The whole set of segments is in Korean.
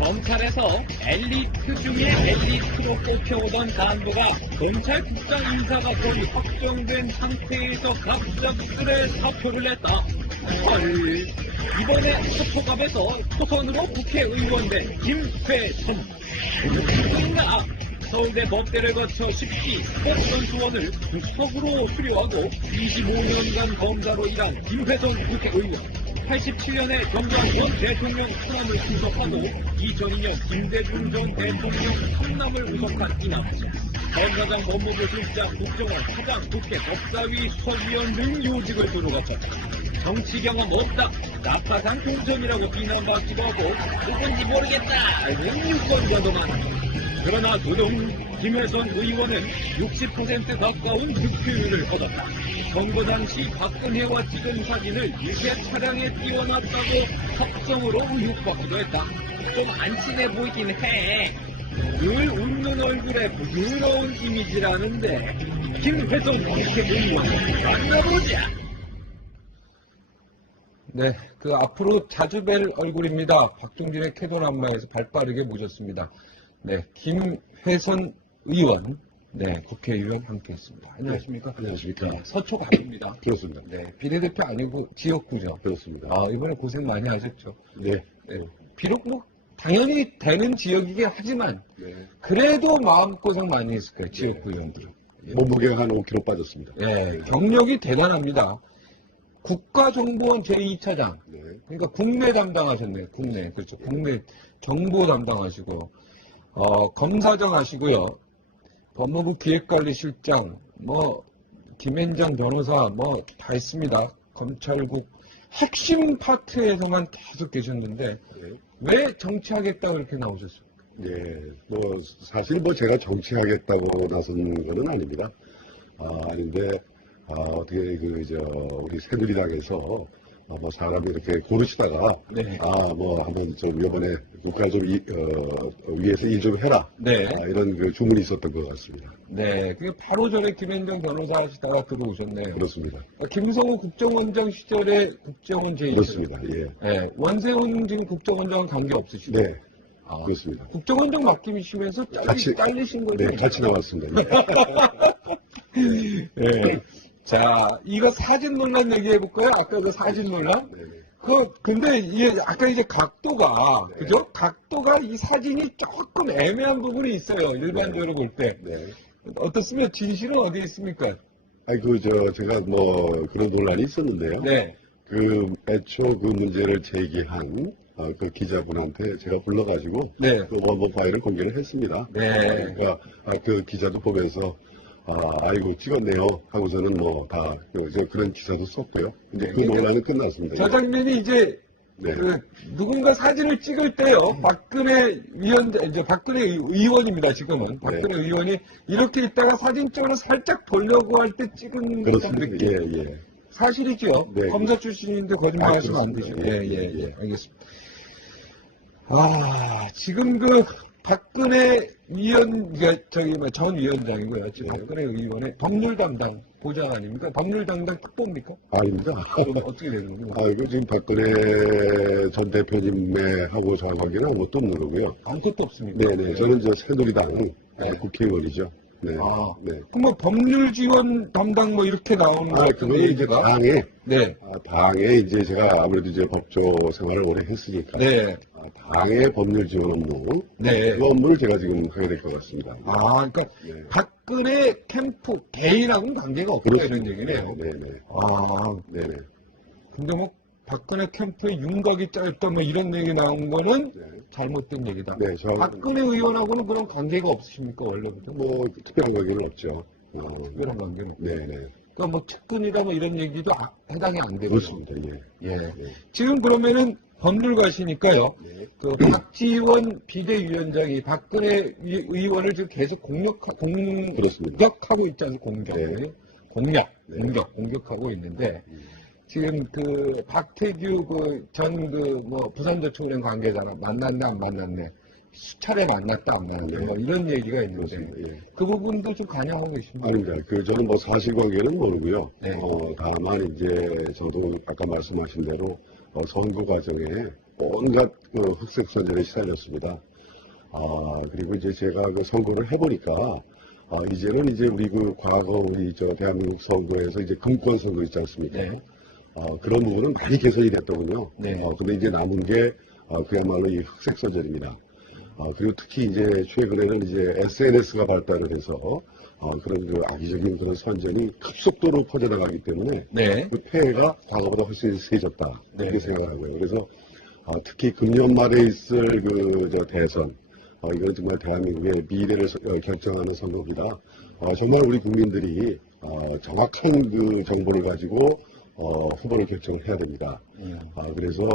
검찰에서 엘리트 중에 엘리트로 꼽혀오던 간부가 검찰국장 인사가 거의 확정된 상태에서 갑작스레 사표를 냈다. 헐. 이번에 사표갑에서 초선으로 국회의원 된 김회선. 누구인가? 서울대 법대를 거쳐 10기 스포츠선수원을 국석으로 수료하고 25년간 검사로 일한 김회선 국회의원. 87년에 정광훈 대통령 수남을 수석하고 2002년 김대중 전 대통령 성남을 우석한 이남. 검사장 법무부 실장 국정원 차장 국회 법사위 수석위원 등 요직을 두루 갖췄다. 정치 경험 없다. 낙하산 공천이라고 비난받기도 하고 누군지 모르겠다는 유권자도 많다. 그러나 두둥 김회선 의원은 60% 가까운 득표율을 얻었다. 선거 당시 박근혜와 찍은 사진을 유세 차량에 띄워놨다고 합성으로 의혹받기도 했다. 좀 안 친해 보이긴 해. 늘 웃는 얼굴에 부드러운 이미지라는데 김회선 국회의원 만나보자. 네, 그 앞으로 자주 뵐 얼굴입니다. 박종진의 캐도남마에서 발빠르게 모셨습니다. 네, 김회선 의원, 네, 국회의원 함께했습니다. 안녕하십니까? 안녕하십니까? 네, 서초갑입니다. 그렇습니다. 네, 비례대표 아니고 지역구죠. 그렇습니다. 아, 이번에 고생 많이 하셨죠. 네. 네, 비록 뭐 당연히 되는 지역이긴 하지만 네. 그래도 마음고생 많이 했을 거예요. 지역구 의원들은. 몸무게가 한 5kg 빠졌습니다. 네, 경력이 대단합니다. 국가정보원 제2차장. 네. 그러니까 국내 담당하셨네요. 국내. 그렇죠. 국내 정보 담당하시고, 검사장 하시고요. 법무부 기획관리실장, 김앤장 변호사, 다 했습니다. 검찰국 핵심 파트에서만 계속 계셨는데, 네. 왜 정치하겠다고 이렇게 나오셨어요? 예, 사실 제가 정치하겠다고 나선 거는 아닙니다. 아닌데, 어떻게, 우리 새누리당에서, 사람이 이렇게 고르시다가, 네. 한번 좀, 이번에 국가 좀, 위에서 일 좀 해라. 네. 이런 주문이 있었던 것 같습니다. 네. 그게 바로 전에 김앤장 변호사 하시다가 들어오셨네요. 그렇습니다. 김성우 국정원장 시절에 국정원 제2. 그렇습니다. 예. 네. 원세훈 지금 국정원장은 관계 없으시죠? 네. 그렇습니다. 국정원장 맡기시면서 잘리신 거죠? 네, 같이 나왔습니다. 네. 자, 이거 사진 논란 얘기해볼까요? 아까 그 사진 논란? 네. 근데 이게 아까 이제 각도가, 네. 그죠? 각도가 이 사진이 조금 애매한 부분이 있어요. 일반적으로 볼 때. 네. 어떻습니까? 진실은 어디에 있습니까? 제가 그런 논란이 있었는데요. 네. 애초 그 문제를 제기한 그 기자분한테 제가 불러가지고 네. 그 원본 파일을 공개를 했습니다. 네. 그러니까 그 기자도 보면서 아이고 찍었네요 하고서는 그런 기사도 썼고요. 근데 그 논란은 끝났습니다. 저 장면이 이제 네. 누군가 사진을 찍을 때요. 박근혜 박근혜 의원입니다. 지금은 박근혜 의원이 이렇게 있다가 사진 쪽으로 살짝 보려고 할 때 찍은 그렇습니다. 느낌. 예. 사실이죠. 네. 검사 출신인데 거짓말하시면 안 되죠. 그렇습니다. 예. 알겠습니다. 지금 박근혜 전 위원장이고요. 지금 네. 박근혜 의원의 법률 담당 보좌 아닙니까? 법률 담당 특보입니까? 아닙니다. 그럼 어떻게 되는 거예요? 지금 박근혜 전 대표님하고 저하고 관계는 아무것도 없는 거고요. 아무것도 없습니다. 네네. 저는 새누리당 국회의원이죠. 네. 네. 그럼 법률 지원 담당 이렇게 나오는 거 그거는 이제 당에, 네. 당에 이제 제가 아무래도 이제 법조 생활을 오래 했으니까. 네. 당의 법률 지원 업무. 네. 그 업무를 제가 지금 하게 될 것 같습니다. 그러니까 네. 박근혜 캠프 개인하고는 관계가 없다 이런 얘기네요. 네네. 네네. 근데 박근혜 캠프의 윤곽이 짧다 이런 얘기 나온 거는 네. 잘못된 얘기다. 네, 박근혜 의원하고는 그런 관계가 없으십니까 원래부터? 특별한 관계는 없죠. 특별한 관계는. 네네. 그러니까 측근이다 이런 얘기도 해당이 안 되고. 그렇습니다. 예. 예. 네. 지금 그러면은 법률가시니까요. 네. 박지원 비대위원장이 박근혜 의원을 지금 계속 공격하고 있지 않습니까? 공격하고 있는데 지금 박태규 전 부산저축은행 관계자랑 만났네 안 만났네 수차례 만났다 안 만났네 이런 얘기가 있는데 예. 그 부분도 좀 관여하고 계십니까? 아닙니다. 저는 사실관계는 모르고요. 네. 다만 이제 저도 아까 말씀하신 대로 선거 과정에 온갖 그 흑색 선전에 시달렸습니다. 그리고 이제 제가 그 선거를 해보니까, 이제는 이제 우리 그 과거 우리 저 대한민국 선거에서 이제 금권 선거 있지 않습니까? 네. 그런 부분은 많이 개선이 됐더군요. 네. 근데 이제 남은 게, 그야말로 이 흑색 선전입니다. 그리고 특히 이제 최근에는 이제 SNS가 발달을 해서, 그런 그 악의적인 그런 선전이 급속도로 퍼져나가기 때문에, 네. 그 폐해가 과거보다 훨씬 세졌다. 네. 이렇게 생각하고요. 그래서, 특히 금년 말에 있을 저 대선, 이건 정말 대한민국의 미래를 결정하는 선거입니다. 정말 우리 국민들이 정확한 그 정보를 가지고 후보를 결정을 해야 됩니다. 그래서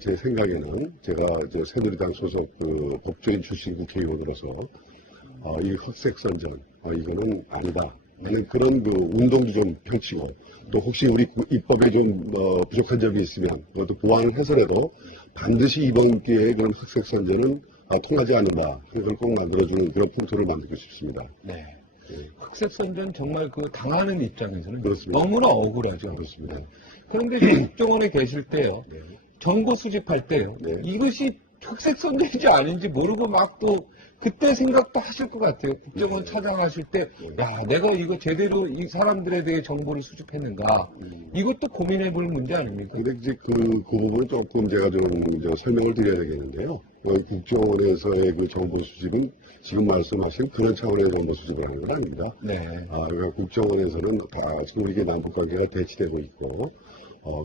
제 생각에는 제가 이제 새누리당 소속 그 법조인 출신 국회의원으로서 이 흑색 선전 이거는 아니다. 나는 그런 그 운동도 좀 펼치고 또 혹시 우리 입법에 좀 부족한 점이 있으면 그것도 보완을 해서라도 반드시 이번 기회에 그런 흑색 선전은 통하지 않는다. 그걸 꼭 만들어주는 그런 풍토를 만들고 싶습니다. 네. 흑색 선전 정말 그 당하는 입장에서는 그렇습니다. 너무나 억울하죠. 그렇습니다. 그런데 지금 국정원에 계실 때요, 네. 정보 수집할 때요, 네. 이것이 흑색 선전인지 아닌지 모르고 막 또 그때 생각도 하실 것 같아요. 국정원 네. 차장하실 때, 야, 내가 이거 제대로 이 사람들에 대해 정보를 수집했는가? 이것도 고민해 볼 문제 아닙니까? 근데 이제 그 부분은 조금 제가 좀 이제 설명을 드려야 되겠는데요. 국정원에서의 그 정보 수집은 지금 말씀하신 그런 차원의 정보 수집을 하는 건 아닙니다. 네. 그러니까 국정원에서는 다 지금 우리게 남북 관계가 대치되고 있고,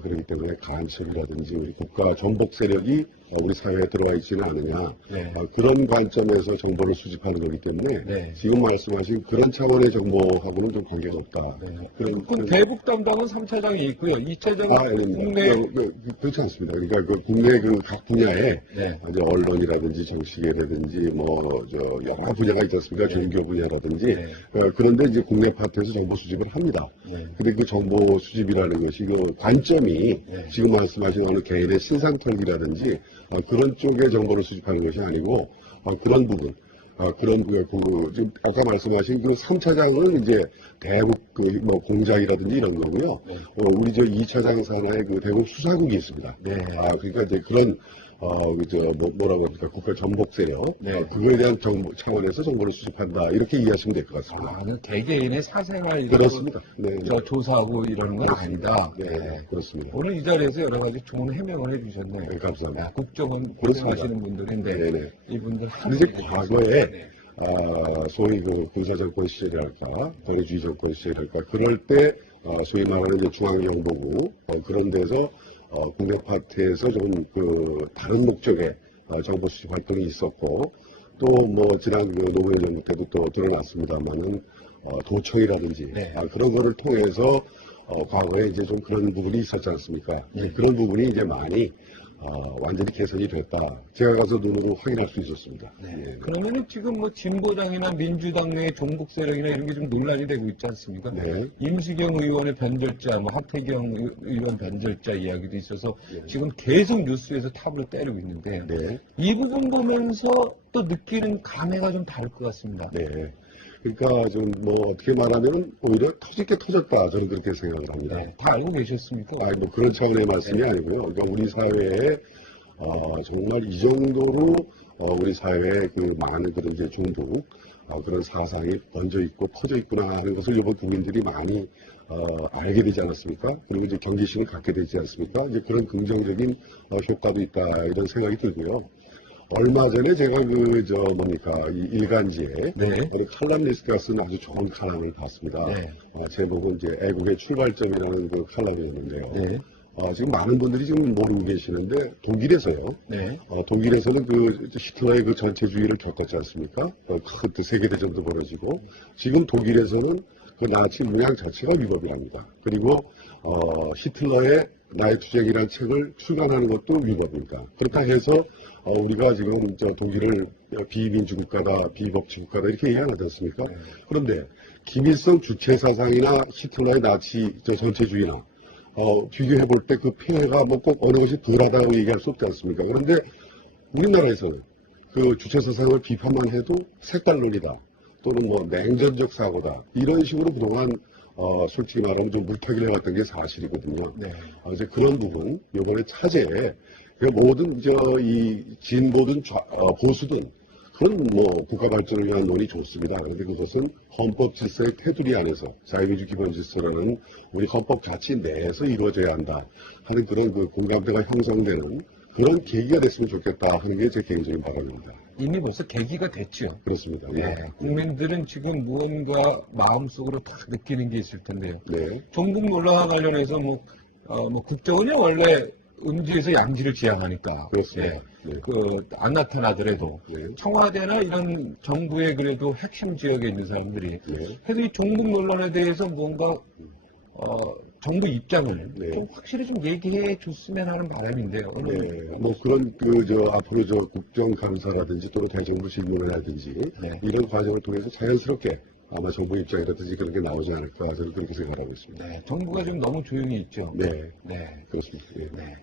그렇기 때문에 간첩이라든지 우리 국가 전복 세력이 우리 사회에 들어와 있지는 않느냐. 네. 그런 관점에서 정보를 수집하는 거기 때문에 네. 지금 말씀하신 그런 차원의 정보하고는 좀 관계가 없다. 네. 그런 그럼 대북 담당은 3차장이 있고요. 2차장은 아닙니다. 국내 그렇지 않습니다. 그러니까 그 국내 그 각 분야에 네. 이제 언론이라든지 정치계라든지 여러 분야가 있지 않습니까? 종교 분야라든지 네. 그런데 이제 국내 파트에서 정보 수집을 합니다. 네. 근데 그 정보 수집이라는 것이 그 관점이 네. 지금 말씀하신 어느 개인의 신상 털기라든지 그런 쪽의 정보를 수집하는 것이 아니고 그런 부분. 지금 아까 말씀하신 그 3차장은 이제 대북 공작이라든지 이런 거고요. 네. 우리 2차장 산하에 그 대북 수사국이 있습니다. 네. 그러니까 이제 그런, 뭐라고 합니까? 국가 전복 세력. 네. 그거에 대한 정보, 차원에서 정보를 수집한다. 이렇게 이해하시면 될 것 같습니다. 개개인의 사생활 이런 그렇습니다. 네. 거 조사하고 이러는 건 아니다. 네, 그렇습니다. 오늘 이 자리에서 여러 가지 좋은 해명을 해주셨네요. 네, 감사합니다. 야, 국정원 그렇습니다. 고생하시는 분들인데 네네. 이분들 근데 이제 과거에, 네. 소위 그 군사정권 시절이랄까, 권위주의 정권 시절이랄까, 그럴 때, 소위 말하는 이제 중앙정보부, 그런 데서, 국내 파트에서 좀 다른 목적의 정보 수집 활동이 있었고, 또 뭐, 지난 그 노무현 정부 때도 또 드러났습니다만은, 도청이라든지, 네. 그런 거를 통해서, 과거에 이제 좀 그런 부분이 있었지 않습니까? 이제 그런 부분이 이제 많이, 완전히 개선이 됐다. 제가 가서 눈으로 확인할 수 있었습니다. 예. 그러면은 지금 뭐 진보당이나 민주당 내 종북 세력이나 이런 게 좀 논란이 되고 있지 않습니까? 네. 임수경 의원의 변절자, 뭐 하태경 의원 변절자 이야기도 있어서 지금 계속 뉴스에서 탑을 때리고 있는데 네. 이 부분 보면서 또 느끼는 감회가 좀 다를 것 같습니다. 네. 그러니까 좀 뭐 어떻게 말하면 오히려 터질 게 터졌다. 저는 그렇게 생각을 합니다. 네, 다 알고 계셨습니까? 뭐 그런 차원의 말씀이 아니고요. 그러니까 우리 사회에 정말 이 정도로 우리 사회에 그 많은 그런 이제 중독 그런 사상이 번져 있고 퍼져 있구나 하는 것을 이번 국민들이 많이 알게 되지 않았습니까? 그리고 이제 경계심을 갖게 되지 않습니까? 이제 그런 긍정적인 효과도 있다 이런 생각이 들고요. 얼마 전에 제가 이 일간지에 네. 칼럼니스트가 쓴 아주 좋은 칼럼을 봤습니다. 네. 제목은 이제 애국의 출발점이라는 그 칼럼이었는데요. 네. 지금 많은 분들이 지금 모르고 계시는데 독일에서요. 네. 독일에서는 그 히틀러의 그 전체주의를 겪었지 않습니까? 그때 세계대전도 벌어지고 지금 독일에서는 그 나치 문양 자체가 위법이랍니다. 그리고 히틀러의 나의 투쟁이라는 책을 출간하는 것도 위법입니다. 그렇다 해서 우리가 지금 독일을 비민주 국가다, 비법치 국가다 이렇게 얘기 안 하지 않습니까? 그런데 김일성 주체 사상이나 히틀러의 나치 전체주의나 비교해 볼 때 그 폐해가 뭐 꼭 어느 것이 덜하다고 얘기할 수 없지 않습니까? 그런데 우리나라에서는 그 주체 사상을 비판만 해도 색깔론이다. 또는 뭐 냉전적 사고다. 이런 식으로 그동안 솔직히 말하면 좀 물타기를 해왔던 게 사실이거든요. 네. 그래서 그런 부분, 이번에 차제에 모든 이 진보든 보수든 그런 뭐 국가 발전을 위한 논의 좋습니다. 그런데 그것은 헌법 질서의 테두리 안에서 자유민주 기본 질서라는 우리 헌법 가치 내에서 이루어져야 한다 하는 그런 그 공감대가 형성되는 그런 계기가 됐으면 좋겠다 하는 게 제 개인적인 바람입니다. 이미 벌써 계기가 됐죠. 그렇습니다. 네, 국민들은 지금 무언가 마음속으로 다 느끼는 게 있을 텐데요. 네. 종북 논란과 관련해서 뭐 국정은요 원래 음지에서 양지를 지향하니까 그렇습니다. 네. 안 나타나더라도 네. 청와대나 이런 정부의 그래도 핵심 지역에 있는 사람들이 네. 그래도 이 종북 논란에 대해서 뭔가 정부 입장을 네. 좀 확실히 좀 얘기해 줬으면 하는 바람인데요. 네, 뭐 그런 앞으로 국정감사라든지 또는 대정부 질문이라든지 네. 이런 과정을 통해서 자연스럽게 아마 정부 입장이라든지 그런 게 나오지 않을까 저는 그렇게 생각하고 있습니다. 네, 정부가 좀 너무 조용히 있죠. 네, 네. 그렇습니다. 예. 네.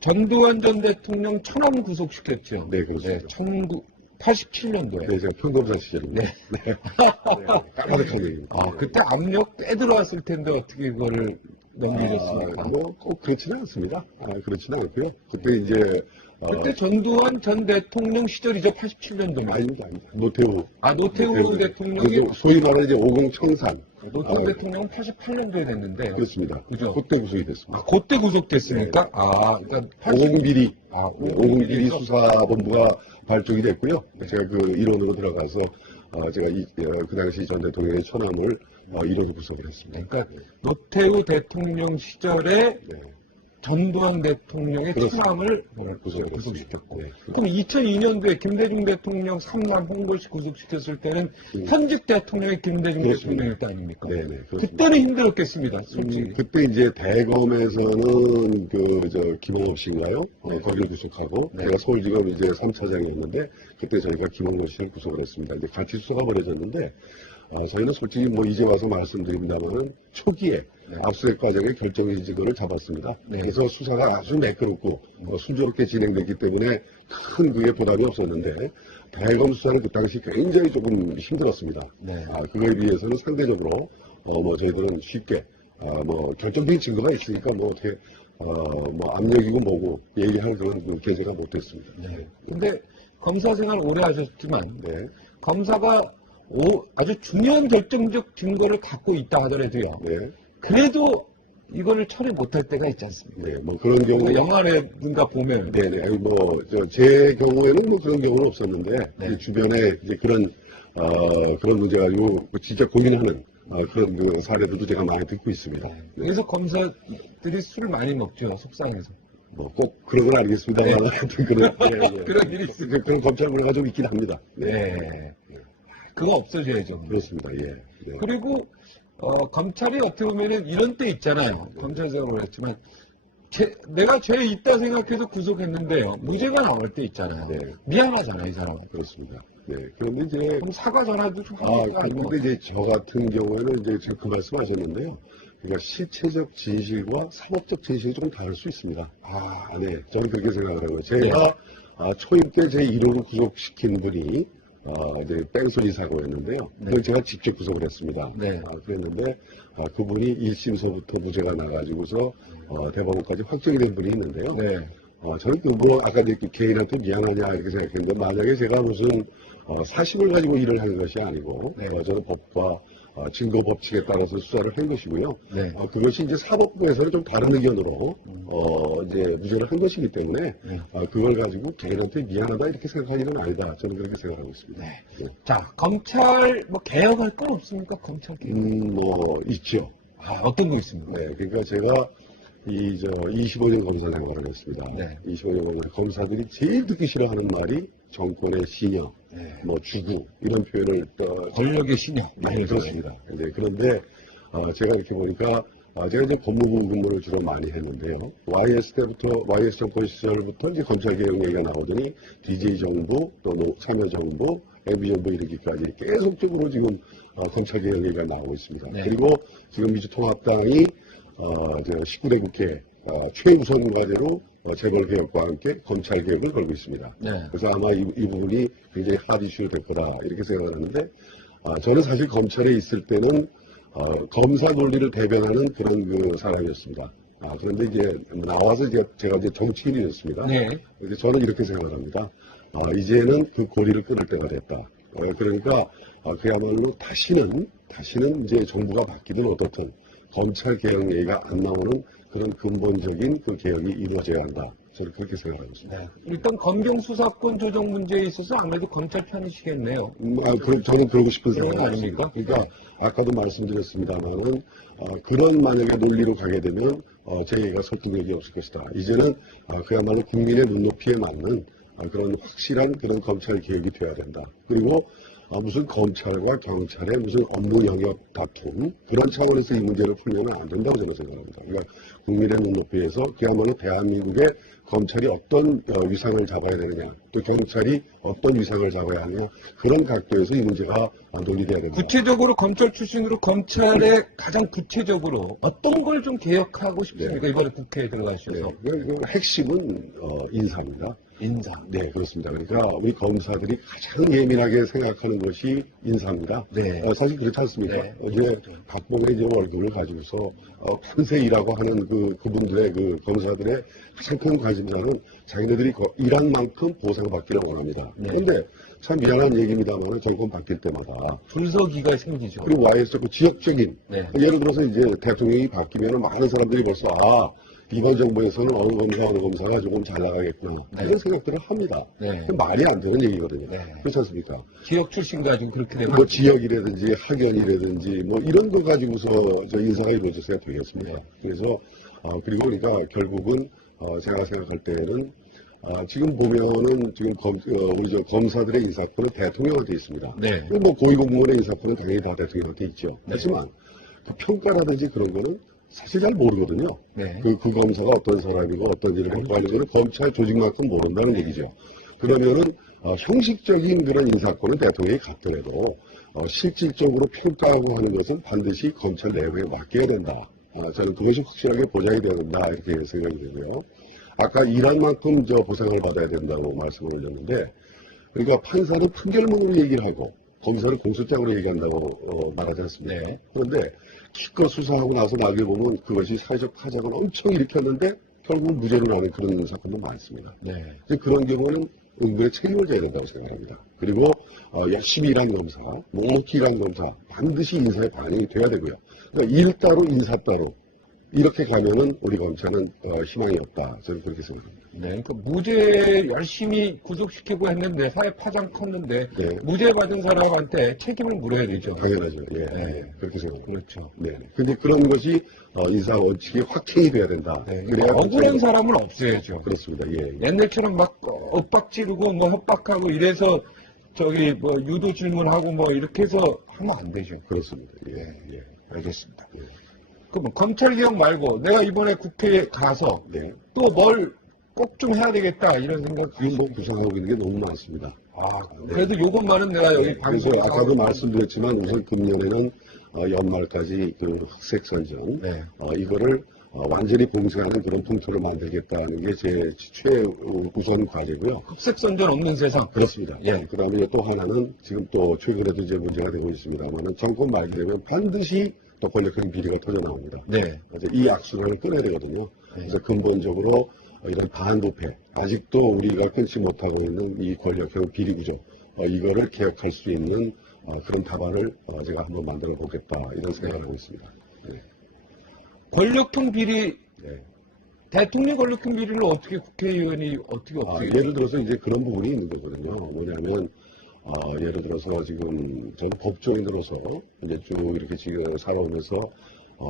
전두환 전 대통령 천안 구속시켰죠. 네, 그렇습니다. 1987년도에. 네, 제가 평검사 시절입니다. 네. 까마득한 얘기입니다. 그때 압력 꽤 들어왔을 텐데 어떻게 그거를 넘기셨습니까? 꼭 그렇지는 않습니다. 그렇지는 않고요. 그때 이제 그때 전두환 전 대통령 시절이죠, 87년도면. 아닙니다. 노태우. 노태우 대통령이 소위 말하는 이제 오공청산. 노태우 대통령은 88년도에 됐는데. 그렇습니다. 그죠? 그때 구속이 됐습니다. 그때 구속됐습니까? 그러니까 오공비리. 오공비리 수사본부가 발족이 됐고요. 제가 그 일원으로 들어가서 제가 그 당시 전 대통령의 천함을 일원으로 구속을 했습니다. 그러니까 노태우 대통령 시절에 네. 전두환 대통령의 그렇습니다. 천함을 구속시켰고. 그럼 2002년도에 김대중 대통령 3남 홍보식 구속시켰을 때는 현직 대통령이 김대중 대통령일 때 아닙니까? 네네. 그때는 힘들었겠습니다, 솔직히. 그때 이제 대검에서는 김홍업 씨인가요? 거기를 구속하고 제가 서울지검 이제 3차장이었는데 그때 저희가 김홍업 씨를 구속을 했습니다. 이제 같이 수사가 벌어졌는데 저희는 솔직히 뭐 이제 와서 말씀드립니다만은 초기에 압수수색 과정에 결정지거를 잡았습니다. 네. 그래서 수사가 아주 매끄럽고 순조롭게 진행됐기 때문에 큰 그게 부담이 없었는데 대검 수사는 그 당시 굉장히 조금 힘들었습니다. 네. 그거에 비해서는 상대적으로 저희들은 쉽게 결정적인 증거가 있으니까 어떻게 압력이고 뭐고 얘기할 그런 계제가 못됐습니다. 네. 근데 검사 생활 오래 하셨지만 네. 검사가 아주 중요한 결정적 증거를 갖고 있다 하더라도요. 네. 그래도 이거를 처리 못할 때가 있지 않습니까? 네, 그런 경우. 영화라든가 보면. 네네. 제 경우에는 그런 경우는 없었는데, 네. 주변에 이제 그런 문제 가지고 진짜 고민하는 그런 그 사례들도 제가 많이 듣고 있습니다. 네. 그래서 검사들이 술을 많이 먹죠, 속상해서. 꼭 그런 건 알겠습니다만, 하여튼 그런 일이 있습니다. 그런 검찰 문화가 좀 있긴 합니다. 네. 그거 없어져야죠. 그렇습니다. 예. 네. 그리고 검찰이 어떻게 보면은 이런 때 있잖아요. 검찰생활을 했지만 내가 죄 있다 생각해서 구속했는데요. 무죄가 나올 때 있잖아요. 네. 미안하잖아요, 이 사람은. 그렇습니다. 네. 그런데 이제 그럼 사과 전화도 좀 하니까. 그런데 이제 저 같은 경우에는 이제 지금 그 말씀하셨는데요. 그러니까 실체적 진실과 사법적 진실이 좀 다를 수 있습니다. 네. 저는 그렇게 생각을 하고요. 제가 초임 때 제 1호를 구속시킨 분이 이제 뺑소니 사고였는데요. 그걸 제가 직접 구속을 했습니다. 네. 그랬는데 그분이 1심서부터 무죄가 나가지고서 대법원까지 확정이 된 분이 있는데요. 네. 저는 아까 이제 개인한테 미안하냐 이렇게 생각했는데 만약에 제가 무슨 사심을 가지고 일을 하는 것이 아니고 저는 법과 증거 법칙에 따라서 수사를 한 것이고요. 네. 그것이 이제 사법부에서는 좀 다른 의견으로 이제 무죄를 한 것이기 때문에 그걸 가지고 개인한테 미안하다 이렇게 생각할 일은 아니다. 저는 그렇게 생각하고 있습니다. 네. 네. 자, 검찰 개혁할 건 없습니까? 검찰 개혁. 있죠. 어떤 거 있습니까? 네, 그러니까 제가 25년 검사 생활을 했습니다. 네. 25년 검사들이 제일 듣기 싫어하는 말이 정권의 신여, 주구 이런 표현을 권력의 신여. 많이 들었습니다. 네, 그런데 제가 이렇게 보니까 제가 이제 법무부 근무를 주로 많이 했는데요. YS 정권 시절부터 이제 검찰 개혁 얘기가 나오더니 DJ 정부, 또 참여정부, MB정부 이르기까지 계속적으로 지금 검찰 개혁 얘기가 나오고 있습니다. 네. 그리고 지금 민주통합당이 19대 국회 최우선 과제로 재벌 개혁과 함께 검찰 개혁을 걸고 있습니다. 네. 그래서 아마 이 부분이 굉장히 핫 이슈가 될 거다 이렇게 생각을 하는데 저는 사실 검찰에 있을 때는 검사 논리를 대변하는 그런 그 사람이었습니다. 그런데 이제 나와서 제가 이제 정치인이 됐습니다. 네. 그래서 저는 이렇게 생각을 합니다. 이제는 그 고리를 끊을 때가 됐다. 그러니까 그야말로 다시는 이제 정부가 바뀌든 어떻든 검찰 개혁 얘기가 안 나오는 그런 근본적인 그 개혁이 이루어져야 한다. 저는 그렇게 생각하고 있습니다. 네. 일단 검경 수사권 조정 문제에 있어서 아무래도 검찰 편이시겠네요. 그럼 저는 그러고 싶은 그런 거 생각이 아닙니까? 그러니까 아까도 말씀드렸습니다만은 그런 만약에 논리로 가게 되면 제 얘기가 설득력이 없을 것이다. 이제는 그야말로 국민의 눈높이에 맞는 그런 확실한 그런 검찰 개혁이 되어야 된다. 그리고 무슨 검찰과 경찰의 무슨 업무 영역 다툼 그런 차원에서 이 문제를 풀면 안 된다고 저는 생각합니다. 그러니까 국민의 눈높이에서 그야말로 대한민국의 검찰이 어떤 위상을 잡아야 되느냐, 또 경찰이 어떤 위상을 잡아야 하느냐 그런 각도에서 이 문제가 논의돼야 된다. 구체적으로 검찰 출신으로 검찰의 가장 구체적으로 어떤 걸 좀 개혁하고 싶습니까? 네. 이번에 국회에 들어가셔서. 그 핵심은 인사입니다. 인사. 네, 그렇습니다. 그러니까 우리 검사들이 가장 예민하게 생각하는 것이 인사입니다. 네. 사실 그렇지 않습니까? 네. 이제 각본의 이제 월급을 가지고서 밤새 일하고 하는 그분들의 그 검사들의 가장 큰 관심사는 자기네들이 일한 만큼 보상받기를 원합니다. 네. 그런데 참 미안한 얘기입니다만 정권 바뀔 때마다 불서기가 생기죠. 그리고 와이에서 그 지역적인 네. 예를 들어서 이제 대통령이 바뀌면 많은 사람들이 벌써 이번 정부에서는 어느 검사가 조금 잘 나가겠구나. 네. 이런 생각들을 합니다. 네. 말이 안 되는 얘기거든요. 네. 그렇지 않습니까? 지역 출신 가지고 그렇게 되면. 뭐 지역이라든지 학연이라든지 뭐 이런 거 가지고서 인사가 이루어져서야 되겠습니다. 네. 그래서 그리고 그러니까 결국은 제가 생각할 때는 지금 보면은 지금 우리 검사들의 인사권은 대통령한테 있습니다. 네. 뭐 고위공무원의 인사권은 당연히 다 대통령한테 있죠. 네. 하지만 그 평가라든지 그런 거는 사실 잘 모르거든요. 네. 그 검사가 어떤 사람이고 어떤 일을 평가하는지는 검찰 조직만큼 모른다는 얘기죠. 그러면은 형식적인 그런 인사권은 대통령이 갖더라도 실질적으로 평가하고 하는 것은 반드시 검찰 내부에 맡겨야 된다. 저는 그것이 확실하게 보장이 되어야 된다 이렇게 생각이 되고요. 아까 일한 만큼 보상을 받아야 된다고 말씀을 올렸는데, 그러니까 판사는 판결문으로 얘기를 하고 검사는 공소장으로 얘기한다고 말하지 않습니까? 네. 그런데 기껏 수사하고 나서 나중에 보면 그것이 사회적 타작을 엄청 일으켰는데 결국 무죄로 나는 그런 사건도 많습니다. 네. 그런 경우는 은근히 책임을 져야 된다고 생각합니다. 그리고 열심히 일한 검사, 묵묵히 일한 검사 반드시 인사에 반영이 돼야 되고요. 그러니까 일 따로 인사 따로 이렇게 가면은 우리 검찰은 희망이 없다. 저는 그렇게 생각합니다. 네, 그 무죄 열심히 구속시키고 했는데 사회 파장 컸는데 네. 무죄 받은 사람한테 책임을 물어야 되죠. 당연하죠. 예, 네. 그렇게 생각합니다. 그렇죠. 네. 근데 그런 것이 인사 원칙이 확행이 돼야 된다. 네. 그래야 억울한 사람을 없애야죠. 그렇습니다. 예. 옛날처럼 막 엇박 지르고 뭐 협박하고 이래서 뭐 유도 질문하고 뭐 이렇게 해서 하면 안 되죠. 그렇습니다. 예. 예. 알겠습니다. 예. 그럼 검찰 개혁 말고 내가 이번에 국회에 가서 네. 또 뭘 꼭 좀 해야 되겠다 이런 생각. 지금 뭐 구상하고 있는 게 너무 많습니다. 그래도 요것만은 내가 여기 그래서 방송에 아까도 말씀드렸지만 우선 금년에는 연말까지 그 흑색 선전 이거를 완전히 봉쇄하는 그런 풍토를 만들겠다는 게 제 최우선 과제고요. 흑색 선전 없는 세상. 그렇습니다. 예. 그다음에 또 하나는 지금 또 최근에도 이제 문제가 되고 있습니다만은 정권 말기 되면 반드시 또 권력형 비리가 터져 나옵니다. 네. 그래서 이 악순환을 끊어야 되거든요. 그래서 근본적으로 이런 반부패, 아직도 우리가 끊지 못하고 있는 이 권력형 비리 구조, 이거를 개혁할 수 있는 그런 답안을 제가 한번 만들어 보겠다 이런 생각을 하고 있습니다. 네. 권력형 비리, 네. 대통령 권력형 비리를 어떻게 국회의원이 어떻게 예를 들어서 이제 그런 부분이 있는 거거든요. 뭐냐면 예를 들어서 지금 저는 법조인으로서 이제 쭉 이렇게 지금 살아오면서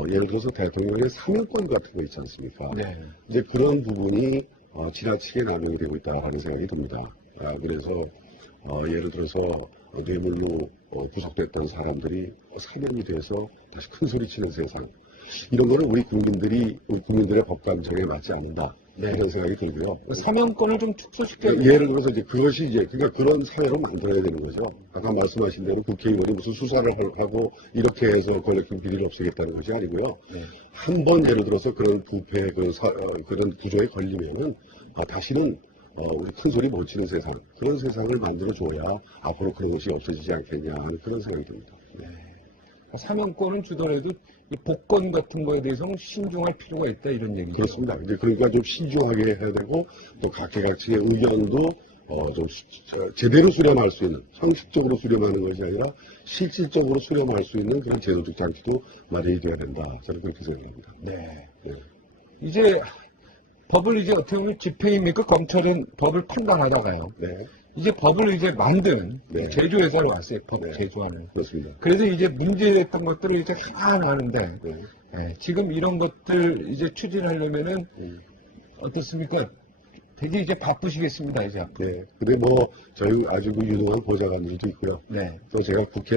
예를 들어서 대통령의 사면권 같은 거 있지 않습니까? 네. 이제 그런 부분이 지나치게 남용이 되고 있다라는 생각이 듭니다. 그래서 예를 들어서 뇌물로 구속됐던 사람들이 사면이 돼서 다시 큰 소리 치는 세상. 이런 거는 우리 국민들의 법감정에 맞지 않는다. 네. 이런 생각이 들고요. 사면권을 좀 축소시켜야 예를 들어서 이제 그것이 이제 그러니까 그런 사회로 만들어야 되는 거죠. 아까 말씀하신 대로 국회의원이 무슨 수사를 하고 이렇게 해서 권력형 비리를 없애겠다는 것이 아니고요. 네. 한 번 예를 들어서 그런 부패 그런 구조에 걸리면은 다시는 우리 큰 소리 못 치는 세상 그런 세상을 만들어 줘야 앞으로 그런 것이 없어지지 않겠냐 하는 그런 생각이 듭니다. 네. 사면권은 주더라도 이 복권 같은 거에 대해서는 신중할 필요가 있다 이런 얘기죠. 그렇습니다. 이제 그러니까 좀 신중하게 해야 되고 또 각계각층의 의견도 좀 제대로 수렴할 수 있는, 형식적으로 수렴하는 것이 아니라 실질적으로 수렴할 수 있는 그런 제도적 장치도 마련이 돼야 된다. 저는 그렇게 생각합니다. 네. 네. 이제 법을 이제 어떻게 보면 집행입니까? 검찰은 법을 판단하다가요. 네. 이제 법을 이제 만드는 네. 제조회사로 왔어요. 법 네. 제조하는. 그렇습니다. 그래서 이제 문제됐던 것들을 이제 하나 하는데 네. 지금 이런 것들 이제 추진하려면은 음. 어떻습니까? 되게 이제 바쁘시겠습니다, 이제. 네. 근데 뭐, 저희 아주 그 유능한 보좌관들도 있고요. 네. 또 제가 국회,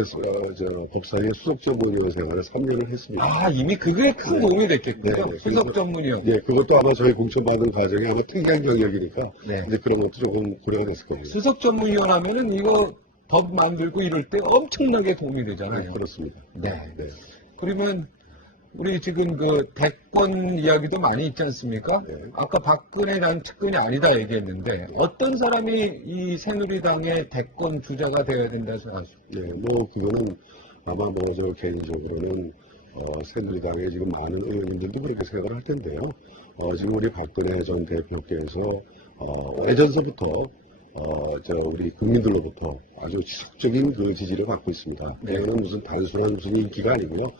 법사위의 수석전문위원 생활을 3년을 했습니다. 아, 이미 그게 큰 도움이 됐겠군요. 네. 수석 전문위원. 예, 그것도 아마 저희 공천받은 과정이 아마 특이한 경력이니까, 네. 이제 그런 것도 조금 고려가 됐을 겁니다. 수석 전문위원 하면은 이거 법 만들고 이럴 때 엄청나게 도움이 네, 되잖아요. 그렇습니다. 네. 네. 그러면 우리 지금 그 대권 이야기도 많이 있지 않습니까? 네. 아까 박근혜 난 측근이 아니다 얘기했는데 어떤 사람이 이 새누리당의 대권 주자가 되어야 된다 생각하십니까? 네, 뭐, 그거는 아마 뭐, 저 개인적으로는, 새누리당의 지금 많은 의원님들도 그렇게 생각을 할 텐데요. 지금 우리 박근혜 전 대표께서, 예전서부터, 우리 국민들로부터 아주 지속적인 그 지지를 받고 있습니다. 네. 이거는 무슨 단순한 무슨 인기가 아니고요.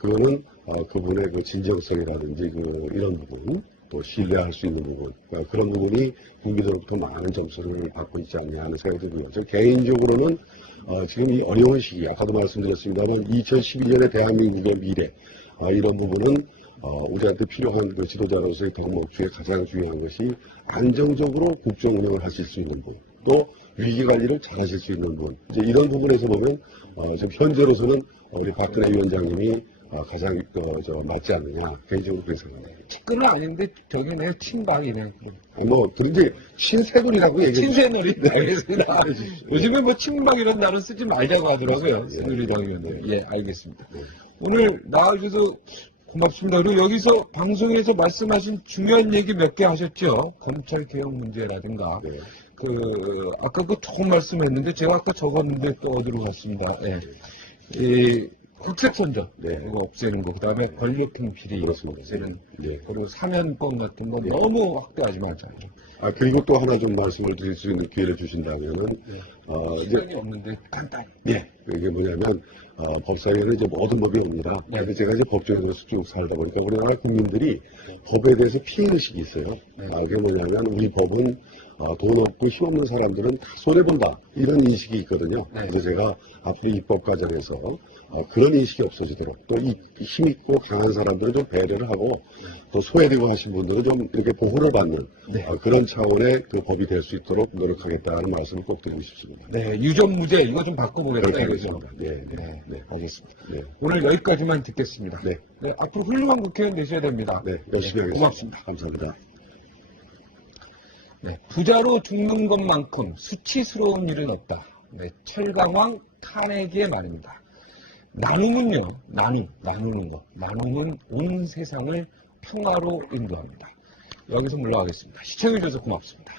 그거는, 그분의 그 진정성이라든지 이런 부분, 또 신뢰할 수 있는 부분, 그런 부분이 국민들로부터 많은 점수를 받고 있지 않냐 하는 생각이 들고요. 저 개인적으로는 지금 이 어려운 시기, 아까도 말씀드렸습니다만 2012년의 대한민국의 미래, 이런 부분은 우리한테 필요한 그 지도자로서의 덕목 중에 가장 중요한 것이 안정적으로 국정 운영을 하실 수 있는 분, 또 위기 관리를 잘 하실 수 있는 분. 이제 이런 부분에서 보면 지금 현재로서는 우리 박근혜 위원장님이 가장 맞지 않느냐 개인적으로 그렇게 생각합니다. 측근은 아닌데 저기 내 친박이네. 뭐 그런데 친새누리라고 얘기해 친새누리. 알겠습니다. 요즘에 뭐 친박 이런 단어 쓰지 말자고 하더라고요. 새누리당 의원들. 예, 알겠습니다. 오늘 나와주셔서 고맙습니다. 그리고 여기서 방송에서 말씀하신 중요한 얘기 몇 개 하셨죠. 검찰 개혁 문제라든가. 네. 아까 그 조금 말씀했는데 제가 아까 적었는데 또 어디로 갔습니다. 예. 이 흑색선전 네. 이거 없애는 거, 그다음에 권력형 비리 그렇습니다. 없애는, 네. 그리고 사면권 같은 거 너무 확대하지 말자. 그리고 또 하나 좀 말씀을 드릴 수 있는 기회를 주신다면은 이제 시간이 없는데 간단히. 네, 이게 뭐냐면 법사위에는 이제 모든 법이 옵니다. 네. 근데 제가 이제 법조에서 쭉 살다 보니까 우리나라 국민들이 법에 대해서 피해 의식이 있어요. 그게 뭐냐면 우리 법은 돈 없고 힘없는 사람들은 다 손해본다 이런 인식이 있거든요. 네. 그래서 제가 앞으로 입법 과정에서 그런 인식이 없어지도록 또 이 힘있고 강한 사람들은 좀 배려를 하고 또 소외되고 하신 분들은 좀 이렇게 보호를 받는 네. 그런 차원의 그 법이 될 수 있도록 노력하겠다는 말씀을 꼭 드리고 싶습니다. 네, 유전무죄 이거 좀 바꿔보겠다 그렇게 이거죠. 하겠습니다. 네. 네, 알겠습니다. 네. 오늘 여기까지만 듣겠습니다. 네. 네, 앞으로 훌륭한 국회의원 되셔야 됩니다. 네, 열심히 하겠습니다. 고맙습니다. 감사합니다. 네, 부자로 죽는 것만큼 수치스러운 일은 없다. 네, 철강왕 카네기의 말입니다. 나눔은요, 나누는 것. 나눔은 온 세상을 평화로 인도합니다. 여기서 물러가겠습니다. 시청해주셔서 고맙습니다.